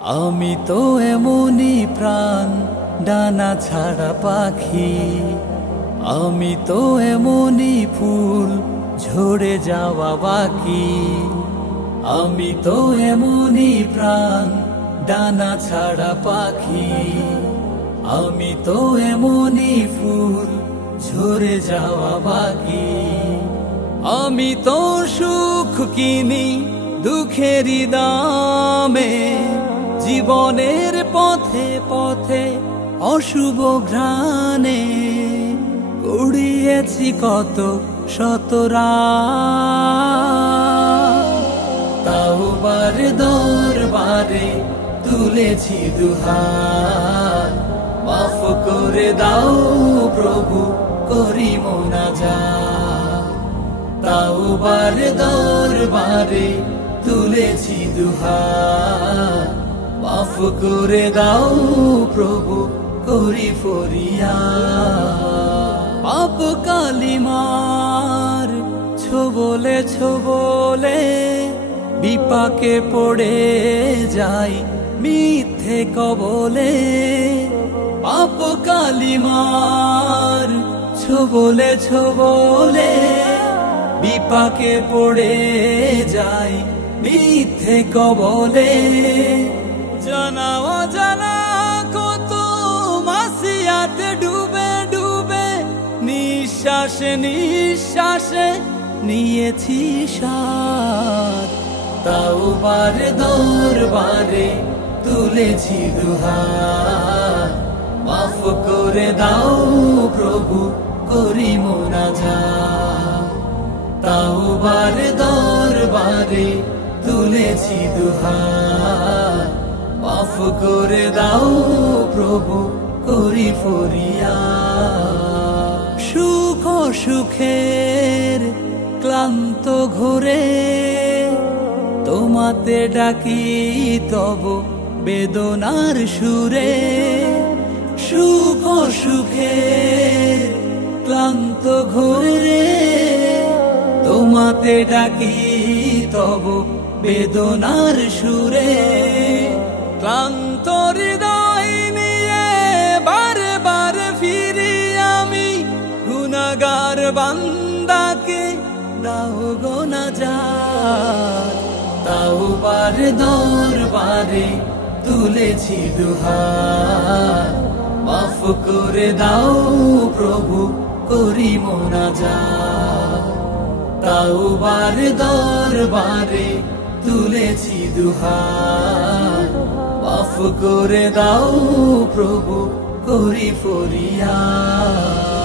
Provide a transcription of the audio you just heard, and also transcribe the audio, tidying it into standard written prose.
আমি তো এমনই প্রাণ ডানা ছাড়া পাখি, আমি তো এমনই ফুল ঝরে যাওয়া বাকি। আমি তো এমনই প্রাণ ডানা ছাড়া পাখি, আমি তো এমনই ফুল ঝরে যাওয়া বাকি। আমি তো সুখ কিনি দুঃখেরই দামে, জীবনের পথে পথে অশুভ ঘ্রাণে উড়িয়েছি কত শতরা। তাও বারে দরবারে তুলেছি দুহাত, মাফ করে দাও প্রভু করি মোনাজাত। তাও বারে দরবারে তুলেছি দুহাত, মাফ করে দাও প্রভু করি ফরিয়াদ। পাপ কালিমার ছোবলে ছোবলে বিপাকে পড়ে যাই মিথ্যে কবলে। পাপ কালিমার ছোবলে ছোবলে বিপাকে পড়ে যাই মিথ্যে কবলে। জানা অজানা কত মাসিয়াতে ডুবে ডুবে নিঃশ্বাসে নিঃশ্বাসে নিয়েছি স্বাদ। তাও বারে দরবারে তুলেছি দুহাত, মাফ করে দাও প্রভু করি মোনাজাত। তাও বারে দরবারে তুলেছি দুহাত, মাফ করে দাও প্রভু করি ফরিয়াদ। সুখ সুখের ক্লান্ত ঘোরে তোমাতে ডাকি তব বেদনার সুরে। সুখ সুখের ক্লান্ত ঘোরে তোমাতে ডাকি তব বেদনার সুরে। ক্লান্ত হৃদয় নিয়ে বারে বারে ফিরি আমি, গুনাহগার বান্দাকে দাও গো নাজাত। তাও বারে দরবারে তুলেছি দুহাত, মাফ করে দাও প্রভু করি মোনাজাত। তাও বারে দরবারে তুলেছি দুহাত, মাফ করে দাও প্রভু করি ফরিয়াদ।